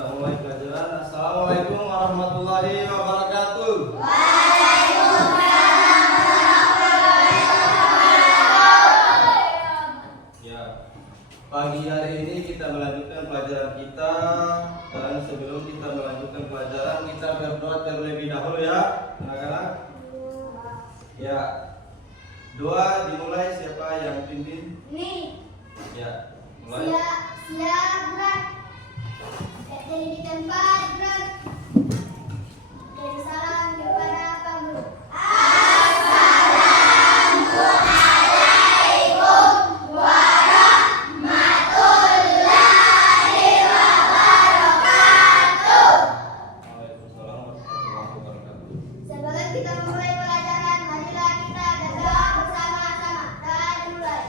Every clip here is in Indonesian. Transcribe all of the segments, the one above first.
kita mulai pelajaran. Assalamualaikum warahmatullahi wabarakatuh. Ya, pagi hari ini kita melanjutkan pelajaran kita, dan sebelum kita melanjutkan pelajaran kita berdoa terlebih dahulu ya, anak-anak. Ya, doa dimulai, siapa yang pimpin? Nih. Ya, mulai. Siap, gerak. Dari di tempat, gerak. Dan salam kepada Pak Guru. Assalamualaikum warahmatullahi wabarakatuh. Waalaikumsalam warahmatullahi wabarakatuh. Sebelum kita mulai pelajaran, marilah kita berdoa bersama-sama. Dan mulai.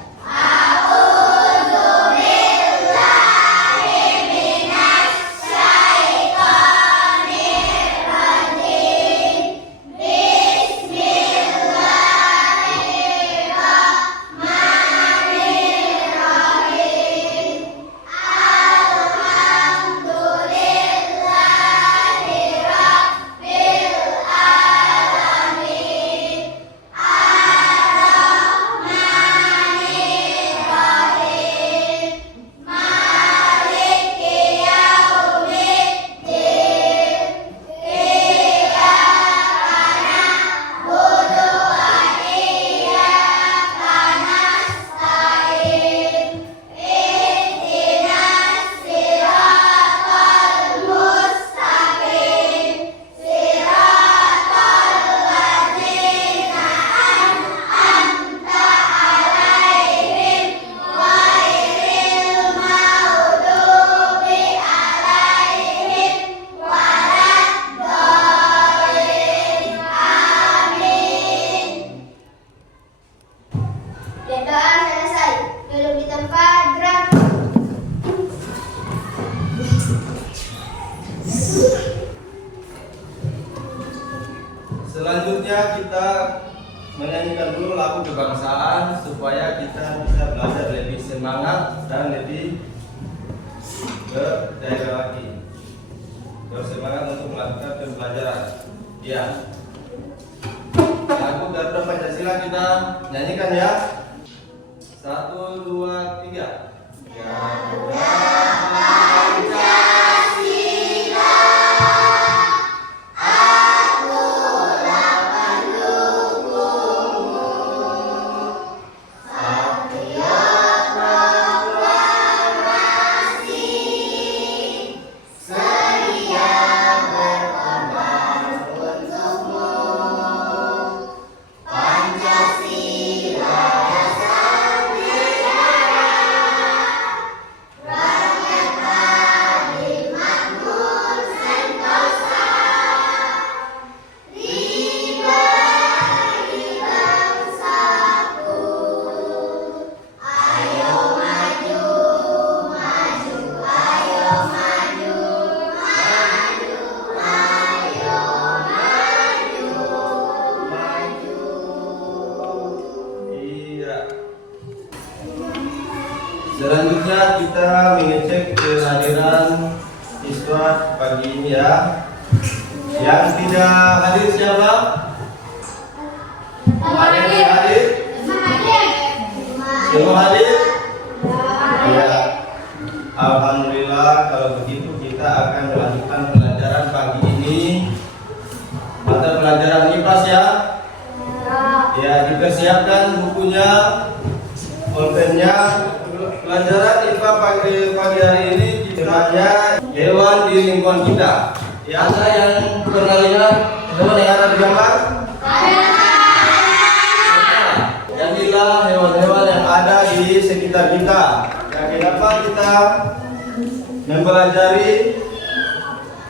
Doa selesai. Duduk di tempat, gerak. Selanjutnya kita menyanyikan dulu lagu kebangsaan supaya kita bisa belajar lebih semangat dan lebih bergairah lagi, bersemangat untuk melakukan pembelajaran. Ya, lagu Garuda Pancasila kita nyanyikan ya. 1, 2, 3. Garuda Pancasila, akulah pendukungmu. Satya proklamasi, sedia berkorban untukmu. Pancasila selanjutnya kita mengecek kehadiran siswa pagi ini ya. Yang tidak hadir siapa? Ada yang hadir? Semua hadir? Ya. Alhamdulillah, kalau begitu kita akan melanjutkan pelajaran pagi ini. Mata pelajaran IPAS ya. Ya, dipersiapkan bukunya, pulpennya. Pelajaran IPA pagi hari ini temanya hewan di lingkungan kita. Ya, ada yang pernah lihat hewan yang ada di gambar? Jadilah hewan-hewan yang ada di sekitar kita. Yang dapat kita mempelajari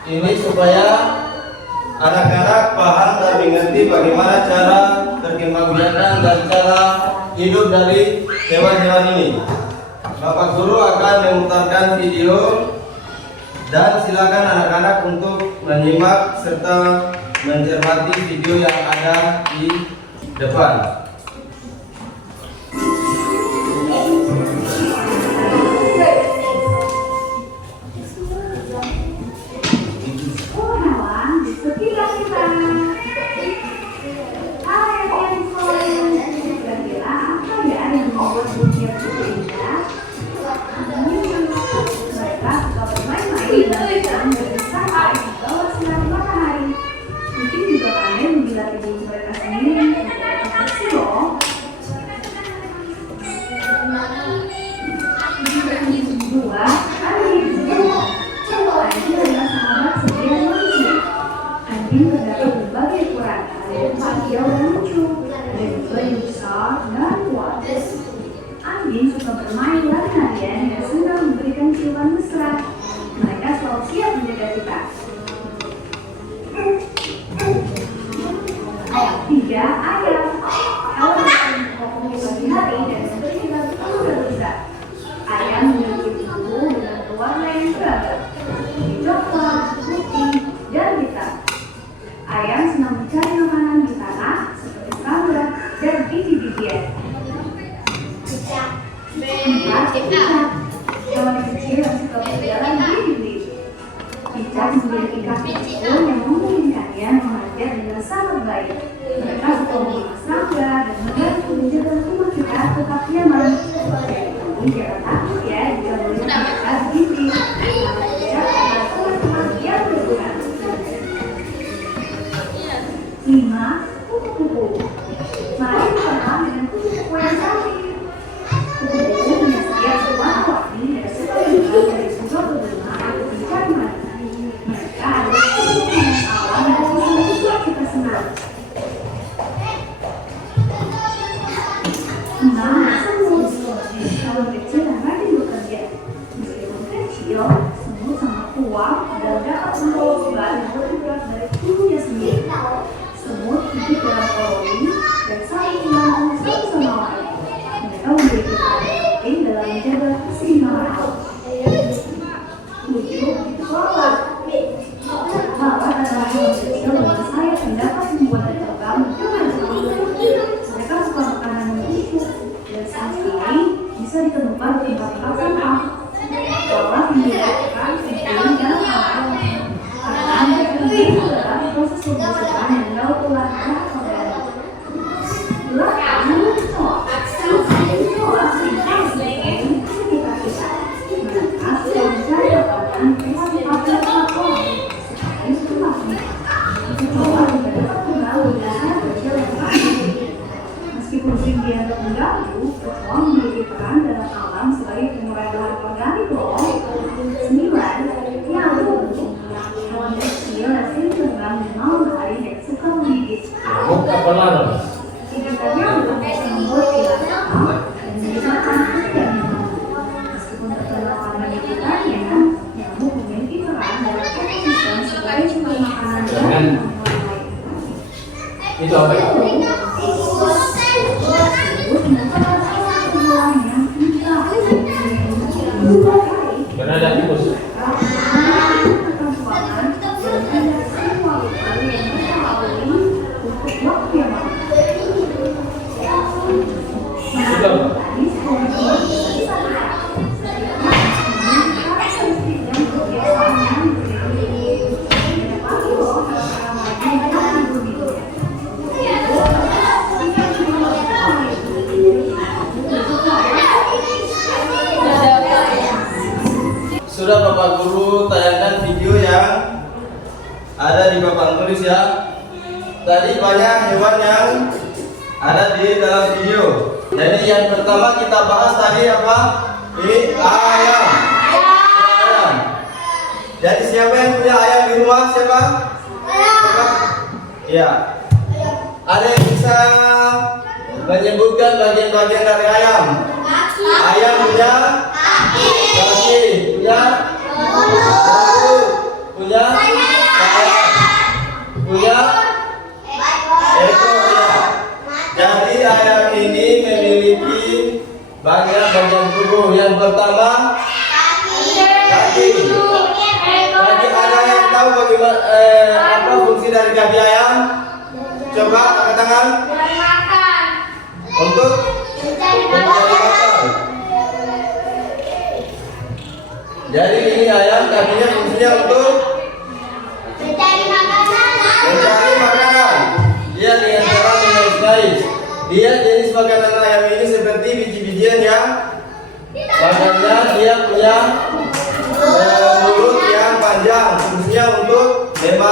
ini supaya anak-anak paham dan mengerti bagaimana cara berkembangbiakan dan cara hidup dari hewan-hewan ini. Bapak Guru akan memutarkan video dan silakan anak-anak untuk menyimak serta mencermati video yang ada di depan. dibandingkan dengan sampai di bawah sinar matahari. Mungkin juga kalian menjilat tubuh mereka sendiri untuk tetap bersih loh. Dua, anjing. Anjing adalah sahabat setiap manusia. Anjing terdapat berbagai ukuran, ada yang kecil dan lucu, ada juga yang besar dan kuat. Anjing suka bermain lari-larian dan senang memberikan ciuman mesra. Mereka selalu siap menjaga kita. Tiga, ayam. Kalau makan pokoknya pagi hari dan memberi kita penuh berbisa. Ayam memiliki tubuh dengan warna yang beragam, seperti coklat, putih, dan hitam. Ayam senang mencari makanan di tanah seperti serangga dan biji-bijian. Empat, cicak. Hewan kecil yang suka berjalan berdiri. Cicak memiliki kaki kecil yang memungkinkannya mengajar dengan sangat baik. Mereka suka membunuh serangga dan membantu menjaga rumah kita tetap nyaman. Jadi jangan takut ya jika melihat mereka berdiri. Karena cicak adalah teman-teman yang berguna. 5. Kupu-kupu. Mari kita dengan kupu-kupu yang cantik. Kupu-kupu punya setiap warna-warni dan suka berjalan dari sudut ke rumah atau mencari makanan. Mereka adalah kupu-kupu yang alam dan bisa membuat kita senang. 6. Semut. Hewan kecil yang rajin bekerja. Meskipun kecil, semut sangat kuat dan dapat membawa beban yang lebih berat dari tubuhnya sendiri. Semut hidup dalam koloni dan saling membantu satu sama lain. Mereka memiliki peran penting dalam menjaga keseimbangan alam. 7. Lalat. Lalat adalah hewan kecil dengan sayap yang dapat membuatnya terbang dengan cepat. Mereka suka makanan yang empuk dan sekali bisa ditemukan di tempat-tempat sampah. Lalat memiliki penting dalam alam karena mereka berguna dalam proses pembusukan dan daur ulang bahan organik. 8. Kecoa. Kecoa tinggal di sekitar kita. Mereka suka mencari makanan di tempat yang kotor. Sekali tempatnya. Kecoa juga dapat tinggal di daerah kecil yang ramai. Meskipun sering dianggap mengganggu, kecoa memiliki peran dalam alam sebagai pengurai bahan organik loh. 9. Nyamuk. Hewan kecil yang sering terbang di malam hari dan suka menggigit. Nyamuk apa larang? Gigitan nyamuk bisa membuat kita tenang dan menyebabkan yang meskipun terkenal karena gigitannya, nyamuk memiliki peran dalam ekosistem sebagai sumber makanan dan hewan lain. Itu apa ya? Karena ada tikus. Sudah Bapak Guru tayangkan video yang ada di papan tulis ya. Tadi banyak hewan yang ada di dalam video. Jadi yang pertama kita bahas tadi apa? Ini ayam. Ayam. Jadi siapa yang punya ayam di rumah? Siapa? Iya. Ada yang bisa menyebutkan bagian-bagian dari ayam? Ayam punya kaki, punya mulut, punya sayap, punya ekor ya. Jadi ayam ini memiliki banyak bagian tubuh. Yang pertama kaki. Bagi ada yang tahu bagaimana apa fungsi dari kaki ayam? Coba angkat tangan. Untuk mencari makan. Jadi ini ayam kakinya fungsinya untuk mencari makanan. Dia dengan cara mengais-ngais. Dia jenis makanan ayam ini seperti biji-bijian yang badannya dia punya mulut yang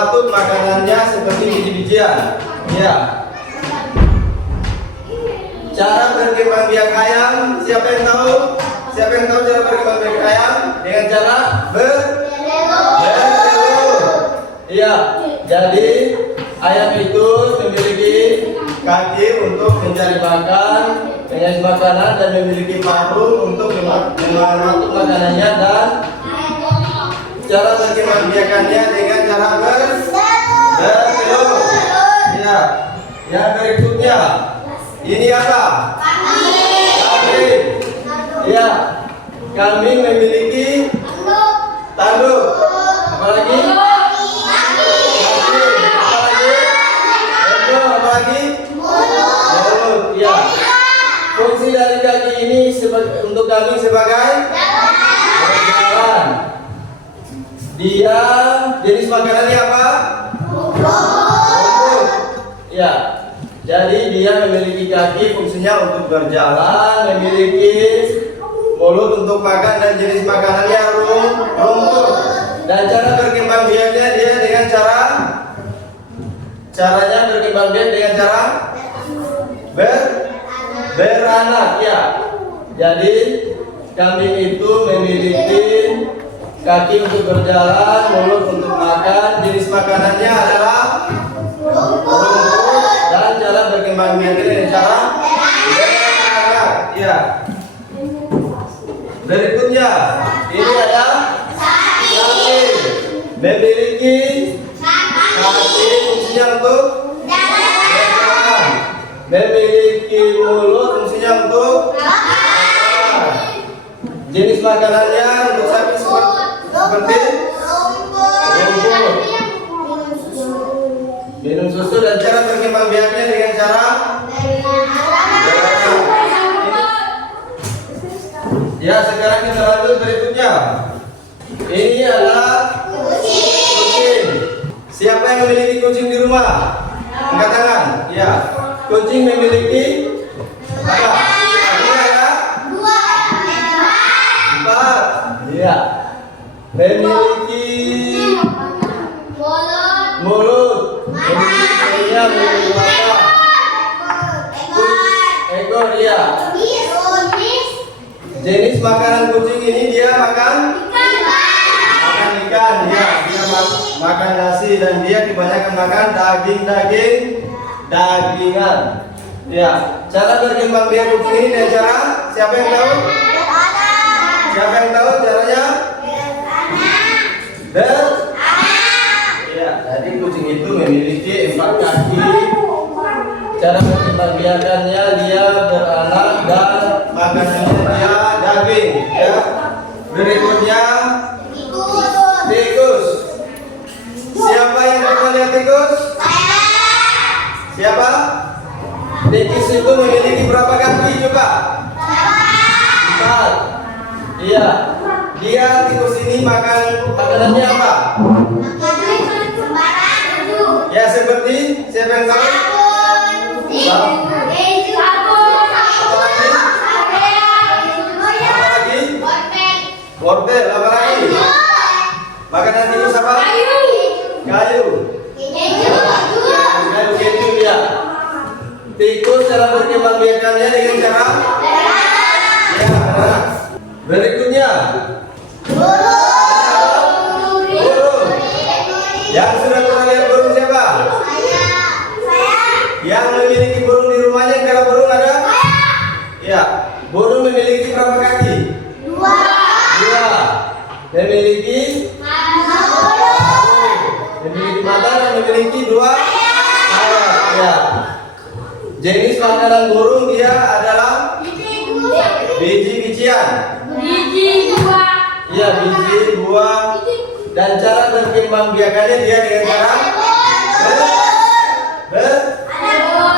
mematut makanannya seperti biji-bijian. Ya. Cara berkembang biak ayam, siapa yang tahu? Siapa yang tahu cara berkembang biak ayam? Dengan cara bertelur. Iya. Jadi ayam itu memiliki kaki untuk mencari makan, mencari makanan, dan memiliki paruh untuk mematut makanannya, dan cara berkembang biakannya dengan cara bertelur. Ya. Yang berikutnya, ini apa? Kambing. Ya. Kambing memiliki tanduk. Apalagi? Mulut. Ya. Fungsi dari kaki ini untuk kambing sebagai jalan. Dia jenis makanannya apa? Rumput. Ya. Jadi dia memiliki kaki, fungsinya untuk berjalan, memiliki mulut untuk makan, dan jenis makanannya rumput. Dan cara berkembang biaknya dia dengan caranya berkembang biak dengan cara beranak. Ya. Jadi kambing itu memiliki kaki untuk berjalan, mulut untuk makan, jenis makanannya adalah rumput, dan cara berkembang biaknya dengan cara beranak. Ya. Berikutnya, ini ada sapi, memiliki kaki, fungsinya untuk berjalan, memiliki mulut, fungsinya untuk makan. Jenis makanannya untuk sapi seperti rumput, minum susu, dan cara berkembang biaknya dengan cara ya. Sekarang kita lanjut berikutnya. Ini adalah kucing. Siapa yang memiliki kucing di rumah? Angkat tangan. Ya. Kucing memiliki apa? Ada 4. Ya. Memiliki mulut. Memiliki telinga, memiliki mata. Ekor. Ya. Jenis makanan kucing ini dia makan ikan. Ya. Dia makan nasi, dan dia kebanyakan makan dagingan. Ya. Cara berkembang biak kucing ini dengan cara, siapa yang tahu? Siapa yang tahu caranya? Ya. Jadi kucing itu memiliki 4 kaki. Cara berkembang biakannya dia beranak, dan makanannya dia daging. Ya. Berikutnya tikus. Siapa yang pernah lihat tikus? Siapa? Tikus itu memiliki berapa kaki coba? 4. Iya. Dia tikus ini makanannya apa? Ya, seperti siapa yang tahu? Wortel, apa lagi? Makanan tikus apa? Kayu. Kayu keju. Ya. Tikus cara berkembang biakannya dengan cara ya, beranak. Berikutnya burung. Yang sudah pernah lihat burung siapa? Yang memiliki burung di rumahnya, kalau burung ada? Ya. Burung memiliki berapa kaki? 2. Memiliki mata, dan memiliki 2 sayap. Ya. Jenis makanan burung dia adalah biji-bijian. Iya, biji, buah. Dan cara berkembang biakannya dia dengan cara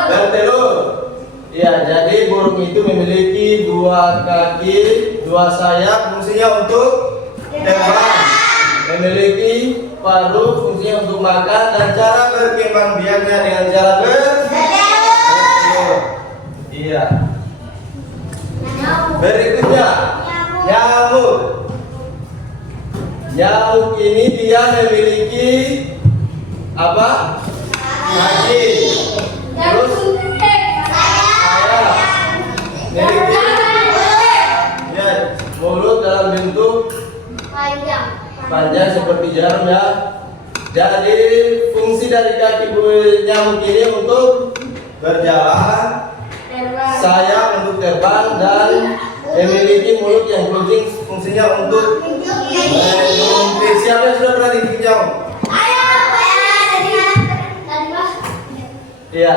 bertelur. Ya, jadi burung itu memiliki 2 kaki, 2 sayap, fungsinya untuk terbang. Memiliki paruh, fungsinya untuk makan, dan cara berkembang biaknya dengan cara bertelur. Iya. Berikutnya nyamuk. Nyamuk ini dia memiliki Apa? Kaki. Terus saya memiliki ya, mulut dalam bentuk panjang seperti jarum ya. Jadi fungsi dari kaki nyamuk ini untuk berjalan, saya untuk terbang, dan memiliki mulut yang fungsinya untuk minum. Siapa yang sudah pernah digigit nyamuk? Iya.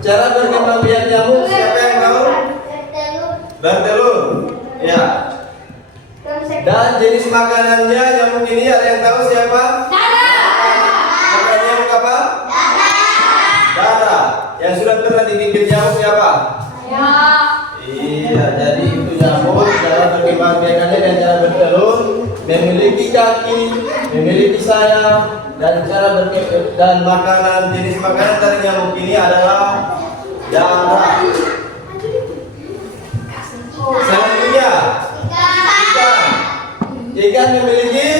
Cara berkembang biak nyamuk siapa yang tahu? Bertelur. Iya. Dan jenis makanannya nyamuk ini ada yang tahu siapa? Makan nyamuk apa? Darah. Yang sudah pernah digigit nyamuk siapa? Iya, jadi itu nyamuk cara berkembang biakannya dan cara bertelur, memiliki kaki, memiliki sayap, dan cara dan makanan, jenis makanan dari nyamuk ini adalah darah. Selanjutnya, ikan memiliki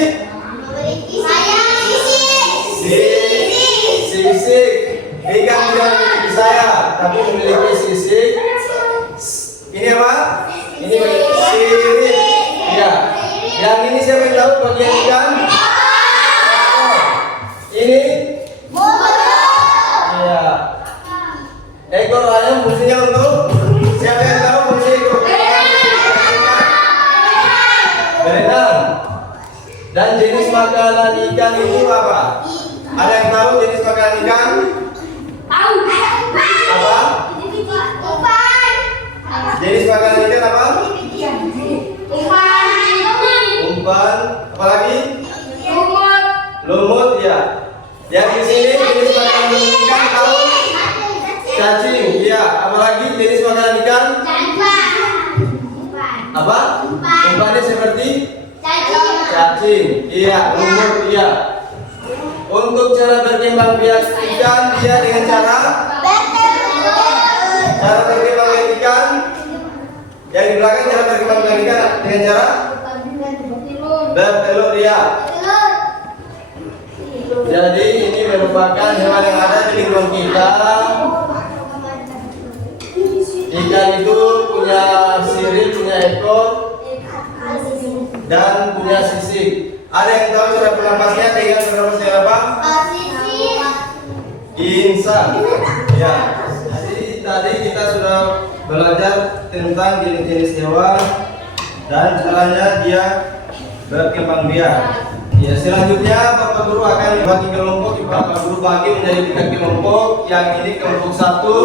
sisik. Ikan tidak memiliki sayap, tapi memiliki sisik. Ini apa? Ini sirip. Ya. Yang ini siapa yang tahu bagian ikan? Ini? Iya. Ekor ayam fungsinya untuk siapa yang tahu fungsi ekor ayam? Berenang. Dan jenis makanan ikan itu apa? Ada yang tahu jenis makanan ikan? Apa? Jenis makanan ikan apa? Umpan. Apalagi? Lumut ya. Yang di sini jenis makanan ikan tahu? Cacing. Iya. Apalagi jenis makanan ikan? Apa? Umpannya seperti? Cacing. Iya. Lumut. Iya. Untuk cara berkembang biak ikan dia dengan cara berkembang biak ikan yang di belakang, cara berkembang biak ikan dengan cara bertelur dia. Jadi ini merupakan hewan yang ada di lingkungan kita. Ikan itu punya sirip, punya ekor, dan punya sisik. Ada yang tahu cara bernapasnya dengan bernapasnya apa? Insan. Ya. Jadi tadi kita sudah belajar tentang jenis-jenis hewan dan caranya dia berkembang biak. Ya, selanjutnya Bapak Guru akan membagi kelompok. Bapak Guru bagi menjadi 3 kelompok. Yang ini kelompok 1,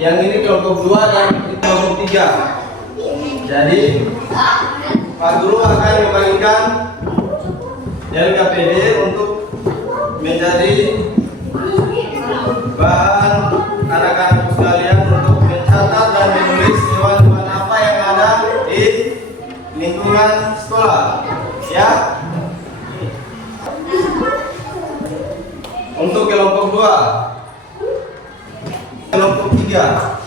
yang ini kelompok 2, dan kelompok 3. Jadi Pak Guru akan membagikan LKPD untuk menjadi bahan anak-anak sekalian untuk mencatat dan menulis hewan-hewan apa yang ada di lingkungan sekolah. Ya. Untuk kelompok 2, kelompok 3,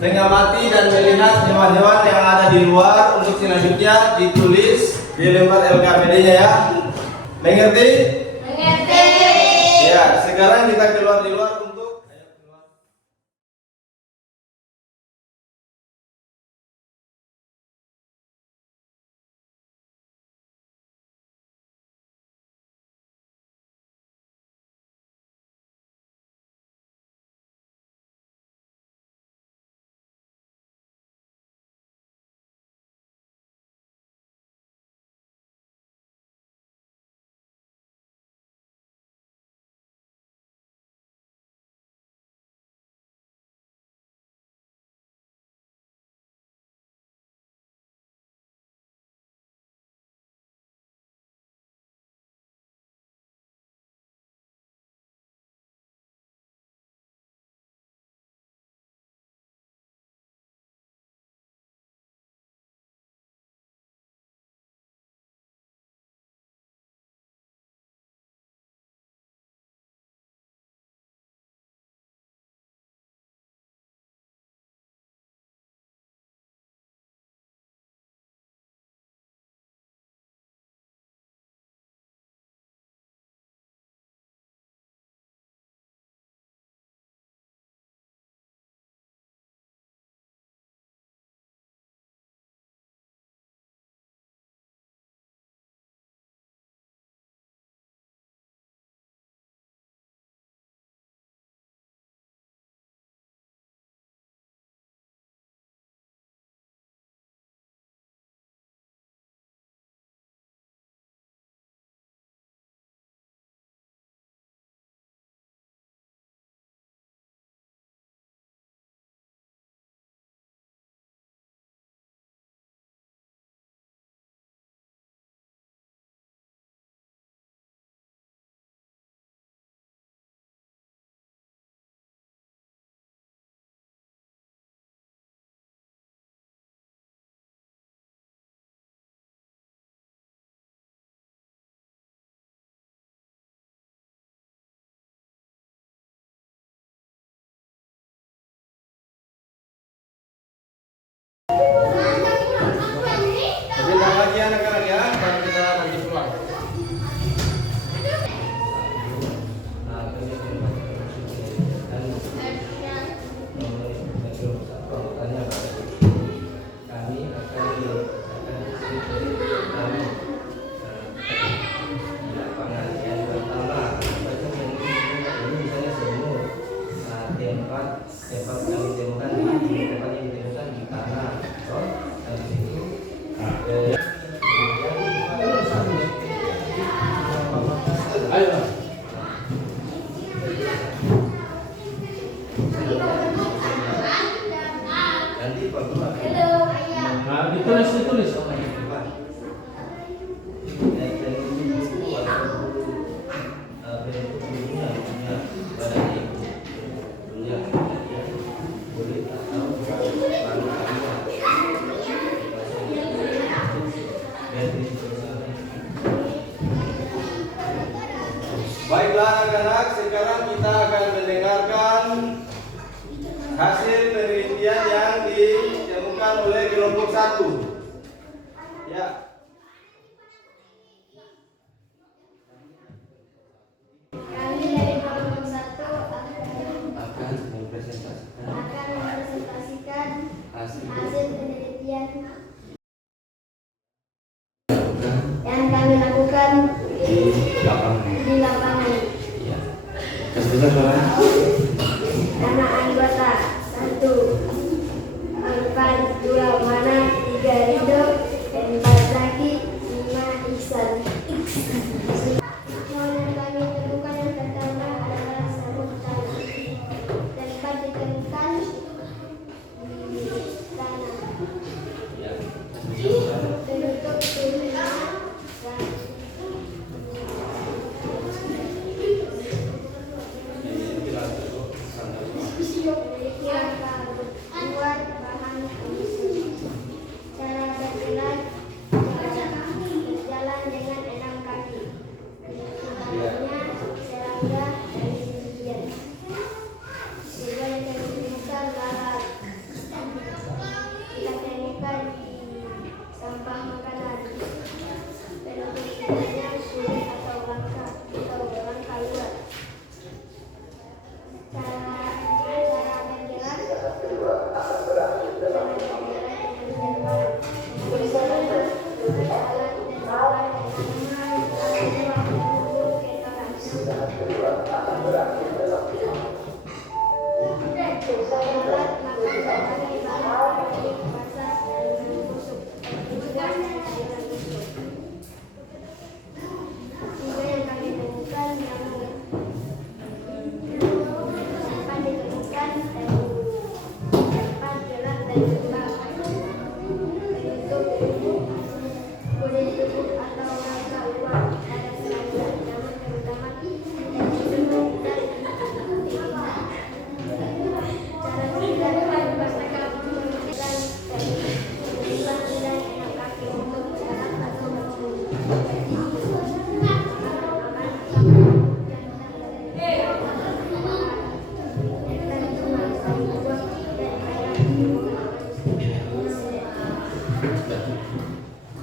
mengamati dan melihat hewan-hewan yang ada di luar. Untuk selanjutnya ditulis di lembar LKPD-nya ya. Mengerti? Ya, sekarang kita keluar di luar. anak-anak, sekarang kita akan mendengarkan hasil penelitian yang ditemukan oleh kelompok 1. Ya. Kami dari kelompok 1 Akan mempresentasikan hasil penelitian yang kami lakukan di lapangan. Ya. Kasih suara. Nama anggota 1 Alvan, 2 Mana, 3 Rido, 4 Zaki, 5 Ihsan. Hal yang kami temukan yang pertama adalah sabuk tanah. Tempat ditemukan di tanah. Ya. Bentuk tubuhnya dan buat bahan cara berjalan dengan 6 kaki. Sebabnya serangga dan demikian. Juga yang ditemukan lalat. Kita temukan di sampah makanan. Bentuknya sulit atau langka luar. Cara bergerak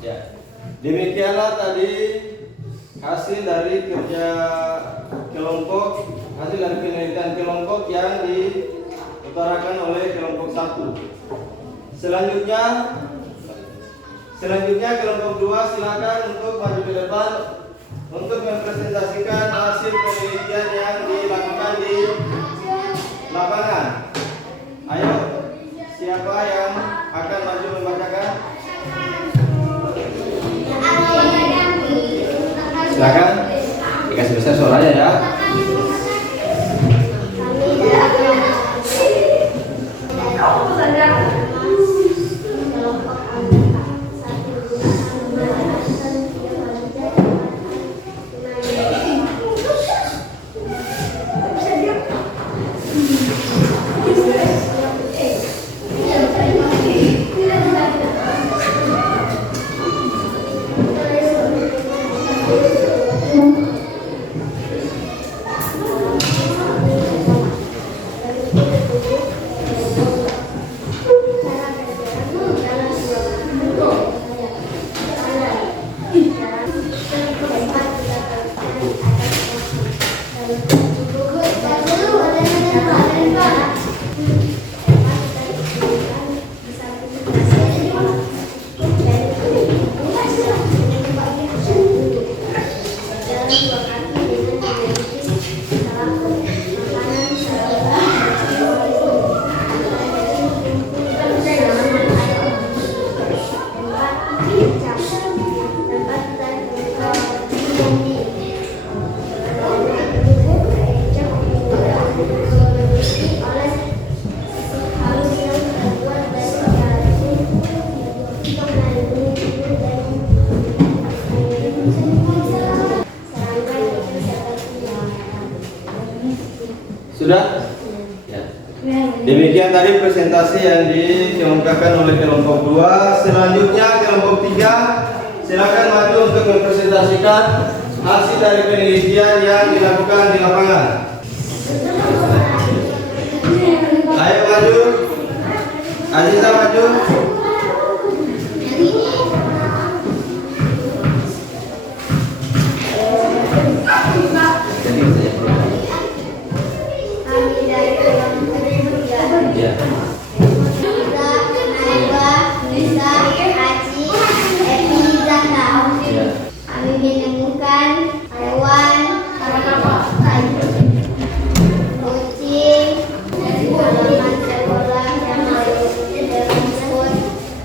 Ya. Demikianlah tadi hasil dari kerja kelompok, hasil dari penelitian kelompok yang diutarakan oleh kelompok 1. Selanjutnya kelompok 2 silakan untuk maju ke depan untuk mempresentasikan hasil penelitian yang dilakukan di lapangan. Ayo, siapa yang akan maju membacakan? Silakan. Dikasih besar suaranya ya. Sudah? Ya. Demikian tadi presentasi yang dikemukakan oleh kelompok 2. Selanjutnya kelompok 3, silakan maju untuk mempresentasikan hasil dari penelitian yang dilakukan di lapangan. Ayo maju. Aziza maju. Kami dari kelompok 3. Ya. Kita, Najwa, Nisa, Aci, Epi, Zahra. Ya. Kami menemukan hewan kucing dari halaman sekolah yang memiliki rumput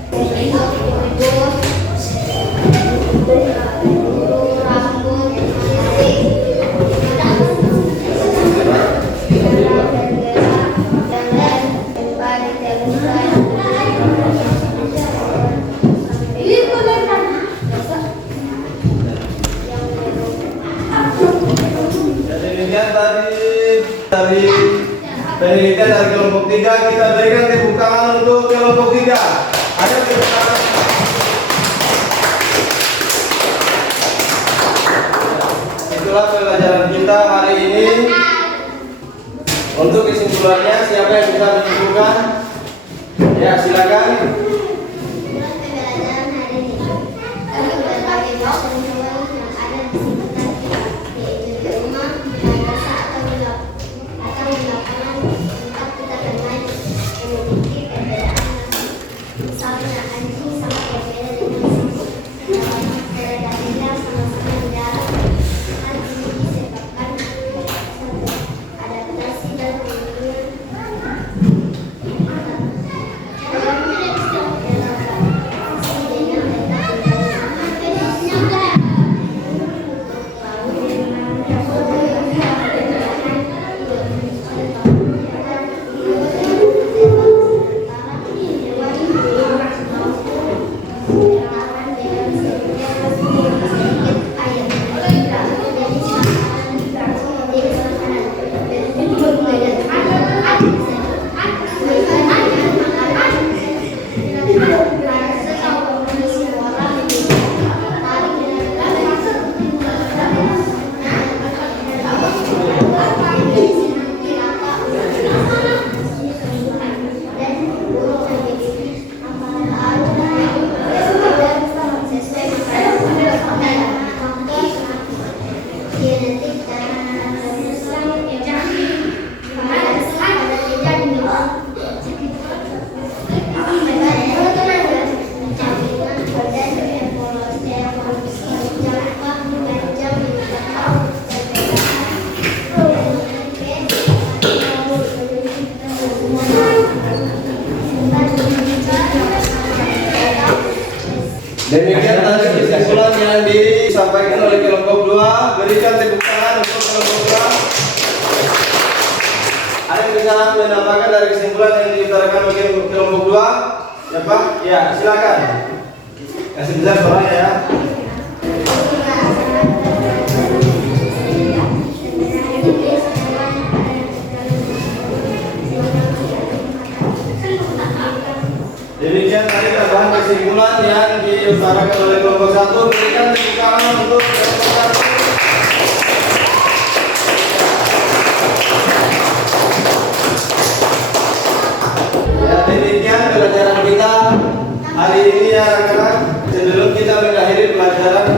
bentuk kubus, bulu rambut miring, bergerak, jalan, tempat ditemukan. Demikian dari penelitian dari kelompok 3, kita berikan tepuk tangan untuk kelompok 3. Ayo tepuk tangan. Itulah pelajaran kita hari ini. Untuk kesimpulannya, siapa yang bisa menyimpulkan? Ya, silakan. Dalam pembelajaran hari ini, kami berbagai macam hewan yang ada di sekitar kita, yaitu di rumah, madrasah atau di lapangan tempat kita bermain, memiliki perbedaan nama. Misalnya anjing sangat berbeda dengan semut. Keledainya sama-sama di darat. Hal ini disebabkan satu, adaptasi dan penggunaan. Demikian tadi kesimpulan yang disampaikan oleh kelompok 2. Berikan tepuk tangan untuk kelompok 2. Ada yang bisa menambahkan dari kesimpulan yang diutarakan oleh kelompok 2? Ya Pak? Ya, silakan. Kasih besar suaranya ya. Demikian tadi tambahan kesimpulan yang diutarakan oleh kelompok 1. Berikan tepuk tangan untuk kelompok 1. Ya, demikian pelajaran kita hari ini ya anak-anak. Sebelum kita mengakhiri pelajaran